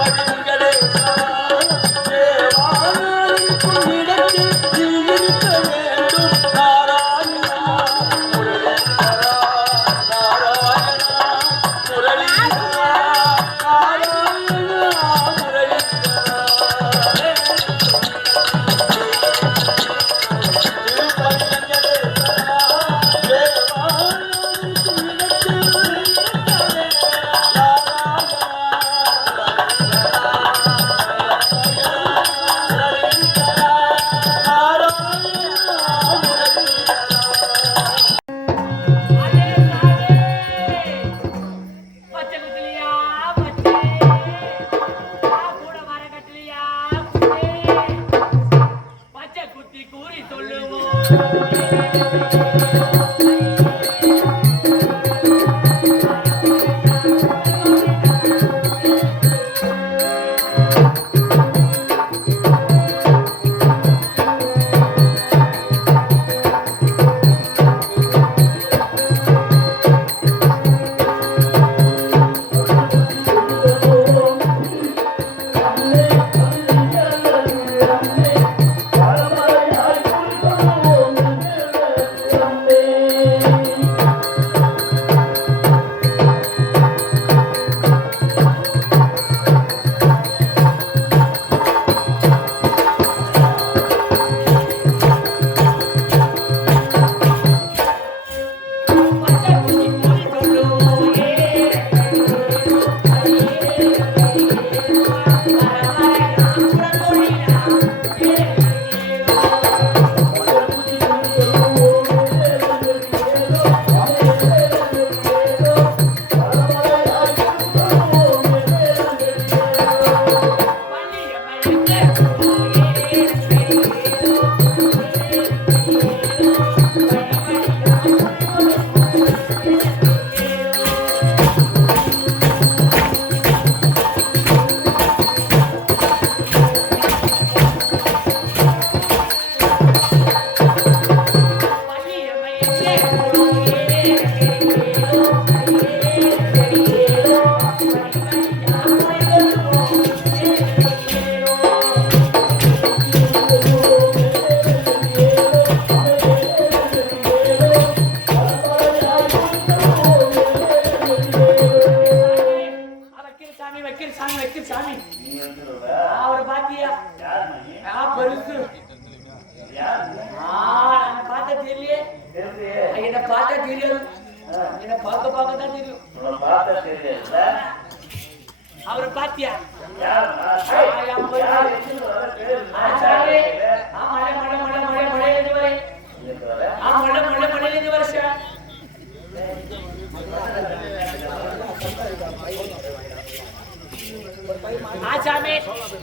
பச்சை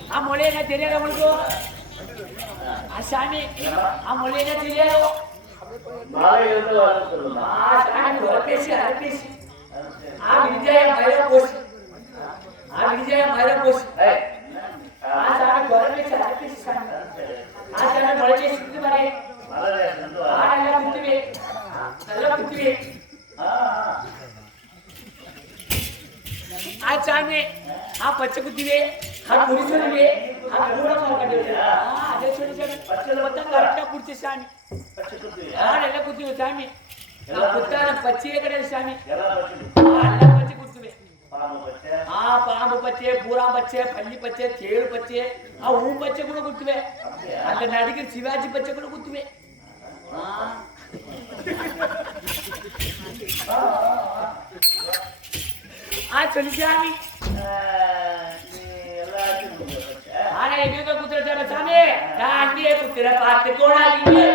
ஆ மொழி என்ன உங்களுக்கு ஆ சாமி ஆ மொழி என்ன விஜய மயில போசி விஜய மயில போசி ಆ ಚಾಮೆ ಆ ಪಚ್ಚ ಕುತ್ತಿವೆ ಆ ಕುರಿಸಲಿವೆ ಆ ಕೂಡ ಕಟ್ಟಿವೆ ಅದೇ ಚೋಡಿ ಸ್ವಾಮಿ ಮತ್ತೆ ಕರೆಕ್ಟ್ ಕುಡ್ತಿ ಸ್ವಾಮಿ ಎಲ್ಲ ಕುತ್ತಿವೆ ಸ್ವಾಮಿ ಆ ಕುತ್ತಾನ ಪಚ್ಚಿಯ ಕಡೆ ಸ್ವಾಮಿ ಆ ಪಾಂಬು ಪಚ್ಚೆ ಪೂರಾ ಪಚ್ಚೆ ಪಲ್ಲಿ ಪಚ್ಚೆ ಚೇಳು ಪಚ್ಚೆ ಆ ಹೂ ಪಚ್ಚೆ ಕೂಡ ಗೊತ್ತಿವೆ ಅಲ್ಲಿ ನಡಿಗೆ ಶಿವಾಜಿ ಪಚ್ಚೆ ಕೂಡ ಗೊತ್ತಿವೆ ಆ ಚಲಿಸ್ವಾಮಿ ಆಗ ಹೆಂಗ ಕೂತಿರ್ತಾರೆ ಸ್ವಾಮಿ ನಾ ಅಲ್ಲಿಯೇ ಕೂತಿರ ಪಾತ್ರೆ ಕೋಣ ಅಲ್ಲಿಯೇ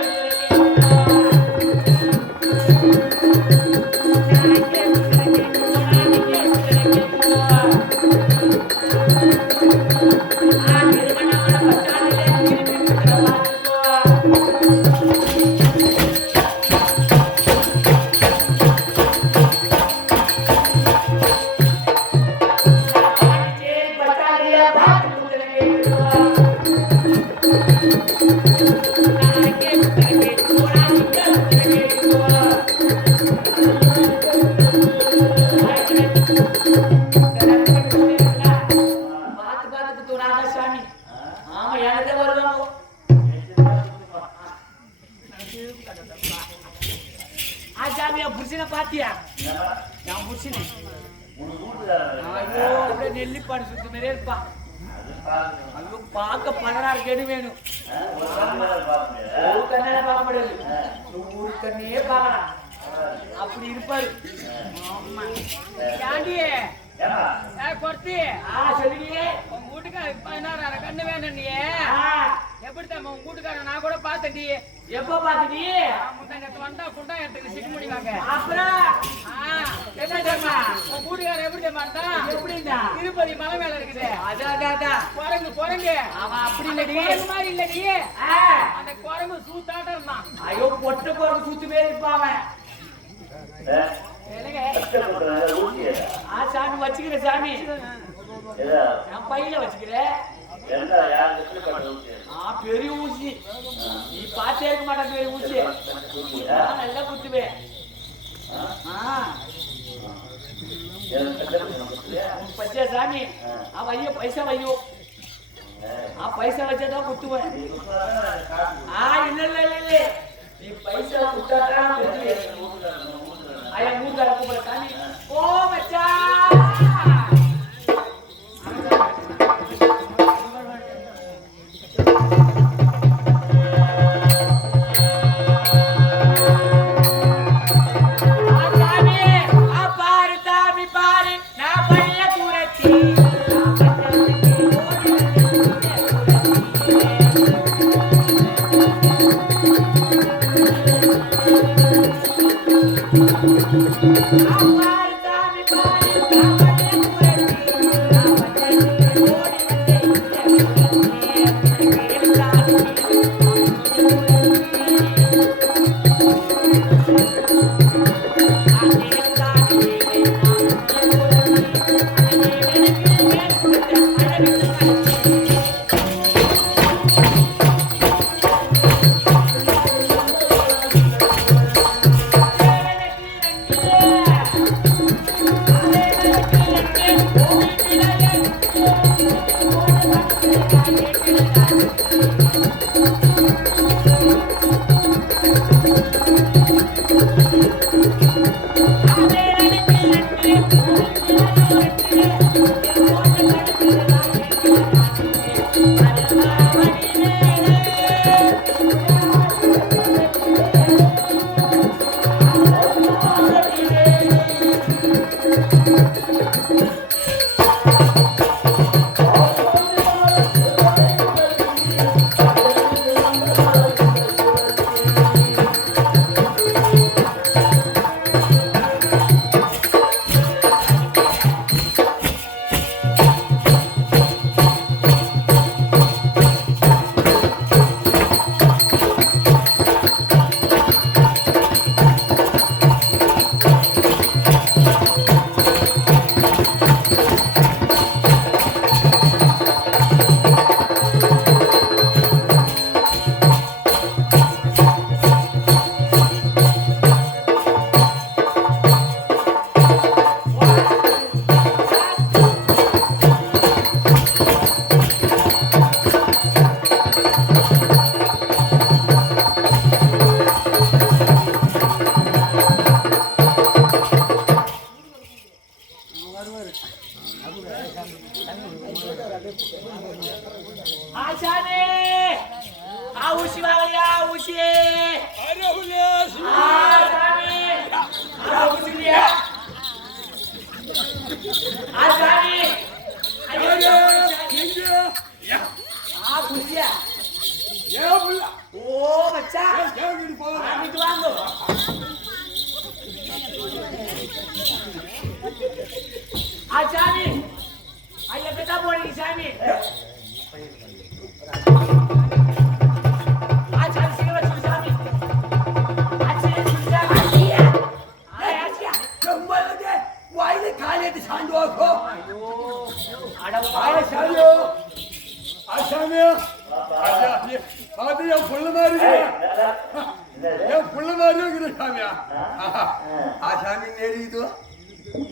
கண்ணால பார்க்க முடியாதா? ஒரு கண்ணே பார்க்க முடியாது நூறு கண்ணையே பார்க்கலாம் அப்படி இருப்பாரு. ஆமா. ஏண்டி? ஏம்மா? ஏ கொர்த்தி. ஆ சொல்லுங்க. உங்க வீட்டுக்காரருக்கு பதினாறு கண்ணு வேணும் நீ எப்படி தான் உங்க வீட்டுக்காரன் நான் கூட பார்த்தேன்டி. எப்ப பாத்துடி வந்தா குண்டா எடுத்துக்கு சிக்க முடிவாங்க அப்புறம் என்ன தெரியுமா? உங்க வீட்டுக்காரன் எப்படி தெரியுமா இருந்தா? எப்படின்னா? திருப்பதி மலை மேல இருக்குது. அதான் குரங்கு குரங்கு. அவன் அப்படி இல்லடி. குரங்கு மாதிரி இல்லடி. அந்த குரங்கு சூத்தாட்டம் இருந்தான். ஐயோ பொட்ட குரங்கு சுத்து பேர் இருப்பான் அவன். சாமி வச்சுக்கிறேன் சாமி. நான் பையில வச்சுக்கிறேன். எந்த பெரிய ஊசி. நீ பார்த்தே இருக்க மாட்டேன் பெரிய ஊசி. நல்லா குத்துவேன் பச்சை சாமி. ஆ பைசா வையோ. ஆ பைசா வச்சாதான் குத்துவேன். ஆ இல்ல இல்ல இல்ல இல்ல. நீ பைசா குத்தாதான் ஐயா கூப்பிட சாமி ஓ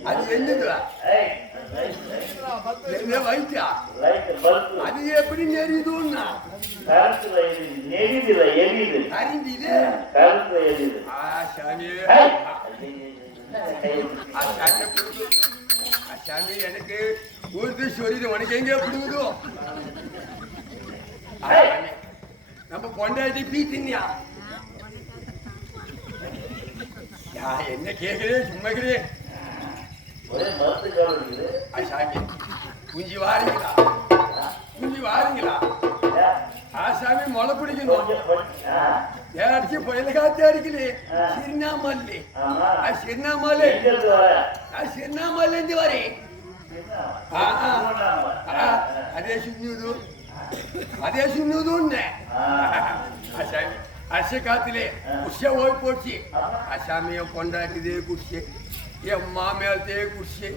அது என்னது என்ன வைத்தியா அது எப்படி நெறியுதுன்னா அறிந்தீது ஆசாமி அசாமி புடுது. அசாமி எனக்கு ஊருக்கு சொல்லிடு உனக்கு எங்கே புடுங்குதோ நம்ம பொண்டாட்டி பீத்தினியா என்ன கேக்குறே சும்மா இருக்கிறே ஒரே மருந்து காலம் இருக்குது அசாமி குஞ்சு வாரீங்களா குஞ்சு வாரீங்களா ஆசாமி முளை பிடிக்கணும் கொஞ்சம் கொஞ்சம் ஆ, ஏடிச்சு புயல காத்து அடிக்கல சிறுநாமல்லி ஆமா அது சிறுநாமல்லி எங்க இருந்து வர அது சிறுநாமல்ல இருந்து வரேன் ఆ, ఆ. ఆ, అదే సున్నుదు అదే సున్నుదు ఉండే అసామి అసే కాతులే కుర్చే ఓడిపోచ్చి అసామి என் மாமியார் தேய குடிச்சு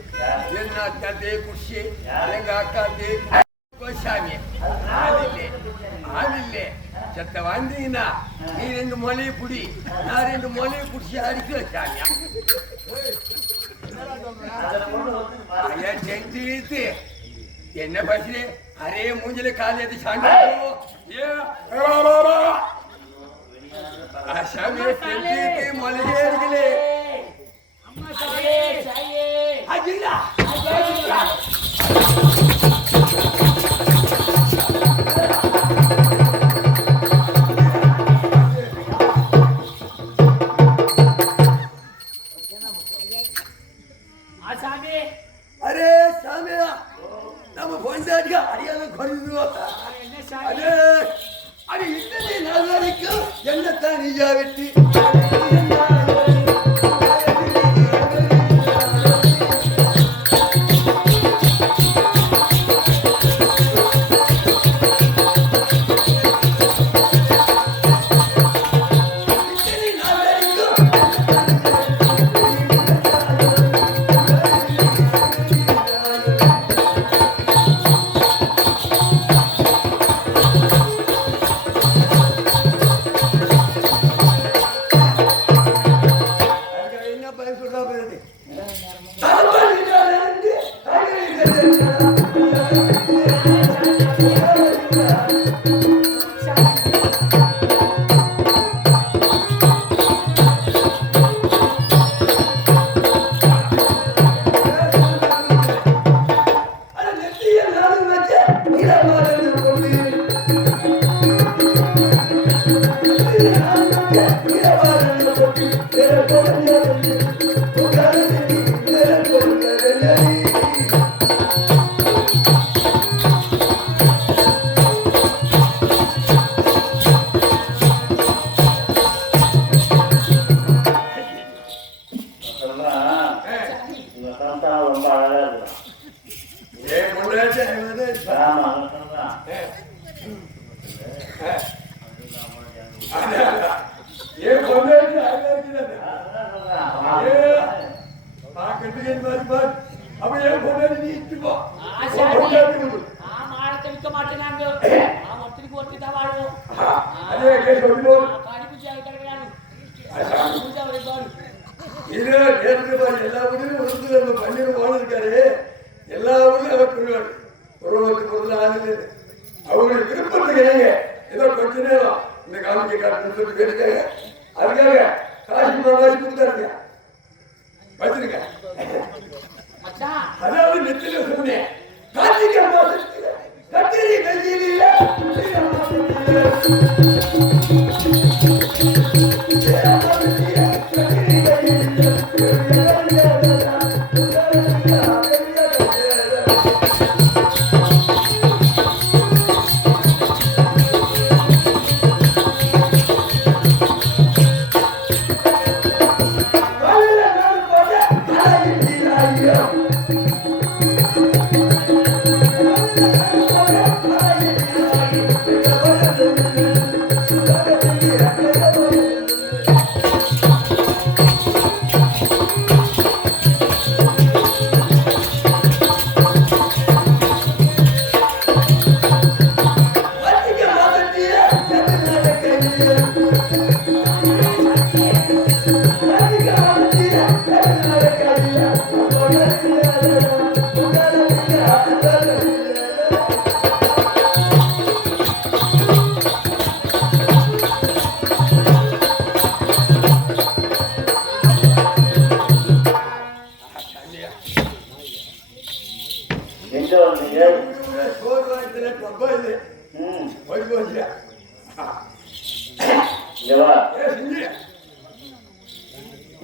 என் நாத்தா தேய குடிச்சு எங்க அக்கா தேய சாமி அது இல்லை. அது ரெண்டு மொழியை குடி நான் ரெண்டு மொழியை குடிச்சு அடிக்கிற என்ன பசு அரே மூஞ்சில காலி சாமி. சாமி செஞ்சு மொழியே இருக்குல்லே அம்மா சாயே, நாள் ஆகுது. அவங்களுக்கு விருப்பத்துக்கு ஏங்க? ஏதோ கொஞ்ச நேரம் இந்த காமிக்க காட்டுன்னு சொல்லி கேட்டுக்காங்க அதுக்காக காசு மாவாசி கொடுத்தாருங்க. வச்சிருங்க. அதாவது நெத்தில சொன்னேன். கார்த்திகை மாசத்துல கத்திரி Yeah.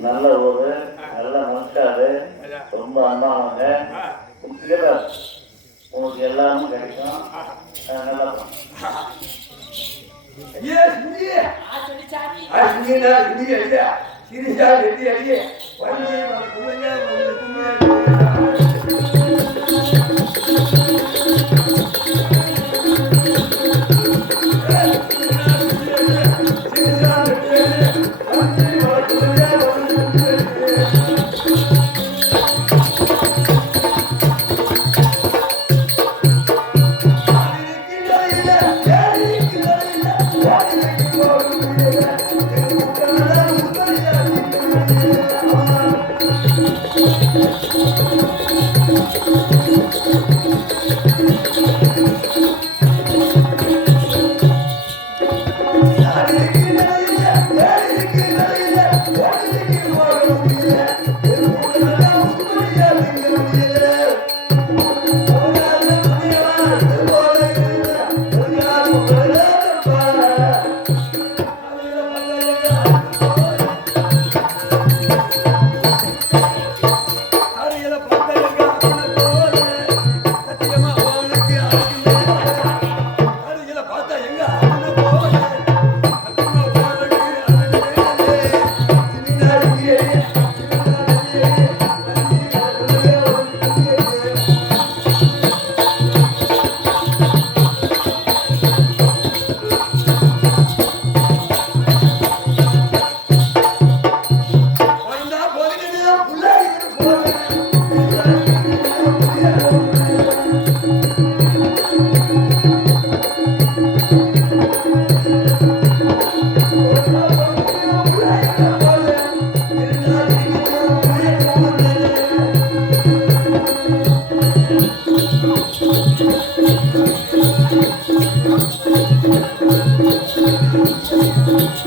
நல்ல ஊரு நல்ல மனுஷாரு. ரொம்ப அன்பானவங்க. உங்களுக்கு எல்லாமே கிடைக்கும். நல்லா இருக்கும். ஐயா செஞ்சு ஆ சொல்லி சாமி ஆ செஞ்சுடா செஞ்சு சிரிச்சா வெட்டி அடியே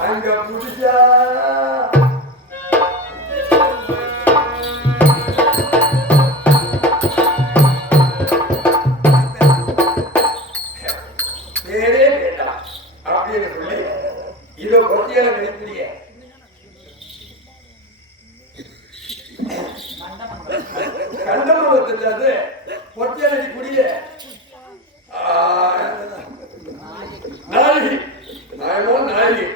அங்க புடிச்சா. பேரே அப்படின்னு சொல்லி இதோ கொத்தியால நினைக்கிறீங்க கண்டமரத்தை பொத்தியாலடி குடியே. நாயகோ நாயகி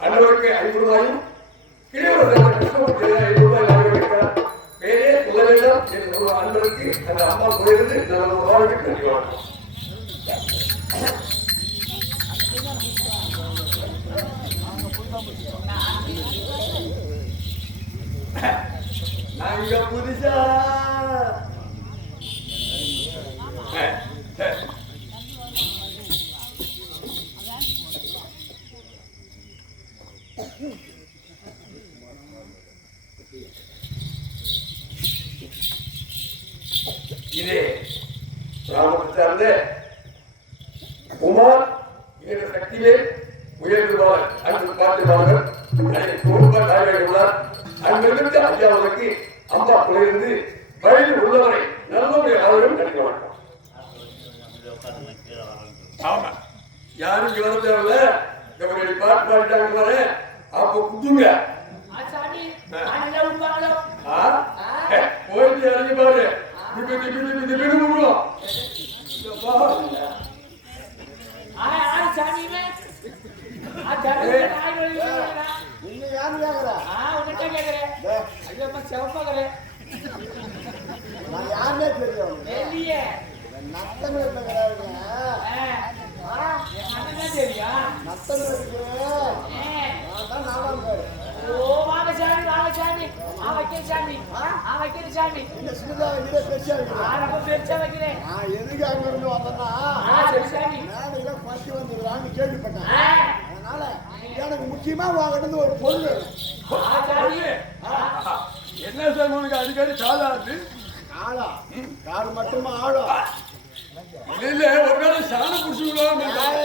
அன்றவருக்கு ஐநூறு ரூபாயும் கிழவர்கள் சொல்ல வேண்டாம் என்று ஒரு அன்பருக்கு அந்த அம்மா போயிருந்து நம்ம வாழ்க்கை கண்டிப்பாக நாங்க புதுசா. இது சார்ந்த உமார் வீர சக்திவேல் உயர்ந்துவார் அன்பு பார்த்துவார்கள் குடும்ப தாய்மையுள்ளார் அங்கிருந்து ஐயாவுக்கு அம்மா குறைந்து வயதில் உள்ளவரை நல்லவரை அவரும் நினைக்க மாட்டோம். ஆமா. யாரும் இங்க தேவையில்ல இவருடைய பாட்டு பாடிட்டாங்க பாரு. அப்ப குத்துங்க. போயிட்டு இறங்கி பாரு. இப்ப திப்பி திப்பி திப்பின்னு கும்பிடும் நத்தம் தெரியா நத்தம் இருக்கு ஓ வாங்க சாமி வாங்க சாமி ஆ வைக்கிற சாமி ஆ வைக்கிற சாமி இல்ல சுமிதா வைக்கிற பெருசா வைக்கிற நான் ரொம்ப பெருசா வைக்கிறேன் நான் எதுக்கு அங்க இருந்து வந்தேன்னா ஆ கேள்விப்பட்டேன் அதனால எனக்கு முக்கியமா வாங்கினது ஒரு பொருள் என்ன சார் உனக்கு அடிக்கடி காலா இருக்கு காலா கால் மட்டுமா ஆளா இல்ல ஒரு வேளை சாண புடிச்சுங்களோ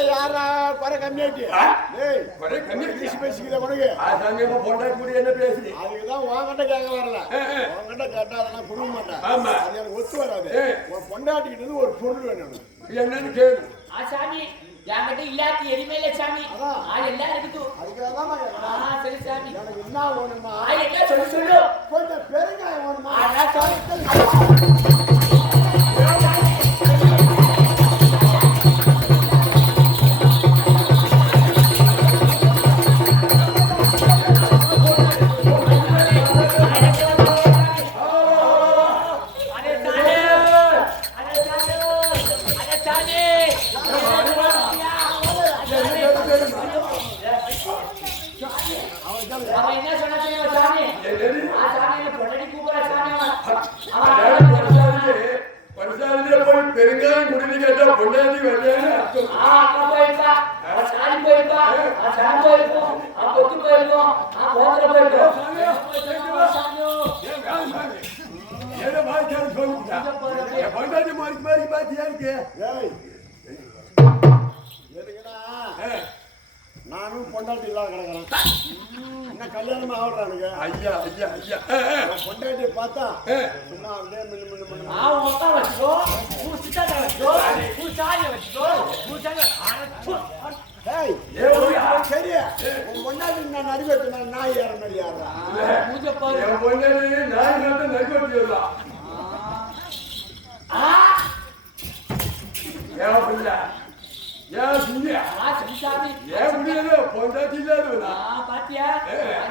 யாரா குறை கம்மியாட்டி டேய் ஒரே கம்மி இங்கிலீஷ் பேசிக்கல உனக்கு. இப்ப பொண்டாட்டி கூட என்ன பேசுறீ அதுக்கு தான் உன்கிட்ட கேட்க வரல. ஆ, ஆ. உன்கிட்ட கேட்டா அதெல்லாம் கொடுக்க மாட்டேன். ஆமா. அது எனக்கு ஒத்து வராது. உன் பொண்டாட்டிக்கிட்ட இருந்து ஒரு பொருள் வேணும். என்னன்னு கேளு. ஆ சாமி. என்கிட்ட இல்லாத எதுவுமே இல்லை சாமி. அதான். ஆ எல்லாம் இருக்குது. அதுக்காக தான் நான் கேட்கறேன். ஆ சரி சாமி. எனக்கு என்ன வேணுமா ஆ என்ன சொல்லு சொல்லு. கொஞ்சம் பெருங்காயம் வேணுமா? ஆ நான் அவன் அதாவது அவன் பரிசாலிலே பரிசாலிலே போய் பெருங்காயம் குடின்னு கேட்டா பொண்டாட்டி வரலையான்னு அர்த்தம் ஆ அக்கா போயிருக்கா ஆ சாமி போயிருக்கா ஆ சாமி போயிருக்கோம் ஆ பொத்து போயிருக்கோம் ஆ போத்திர போயிருக்கோம் சாமியோ ஏன் வேலை நானும் பொண்டாட்டி இல்லாத கிடக்குறேன். என்ன கல்யாணம் ஆகுறானுங்க ஐயா ஐயா ஐயா. பொண்டாட்டியை பார்த்தா. சும்மா அப்படியே மின்னு மின்னு மின்னு ஆ உட்கார வச்சுக்கோ. பூ சித்தாத வச்சுக்கோ. பூ சாரிய வச்சுக்கோ பூ சாரிய ஏய் ஏ, ஒய்யா. சரி. உன் பொண்டாட்டி நான் நான் நாய் ஏற மாதிரி ஏறுறேன் பூஜை பாரு என் பொண்டாட்டி நாய் பொண்டாட்டி இல்லாதவனா பாத்தியா?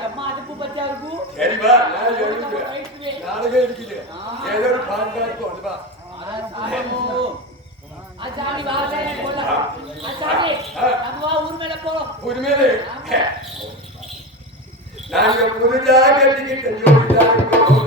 அம்மா அதுப்பு பத்தியா இருக்கும் சரிவா நான் எழுதுங்க நாளைக்கே இருக்குது ஏதோ ஒரு பாட்டு இருக்கும். அது வா. அச்சாமி வாசாமி போல அச்சாமி நம்ம வா ஊர் மேல போறோம் உரிமையிலே நாங்க புதுதா கட்டிக்கிட்ட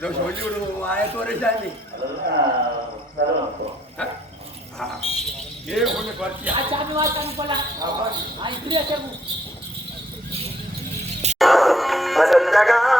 சாமி இதோ சொல்லி விடுவோம் ஆயத்தோரே சாமி அதெல்லாம்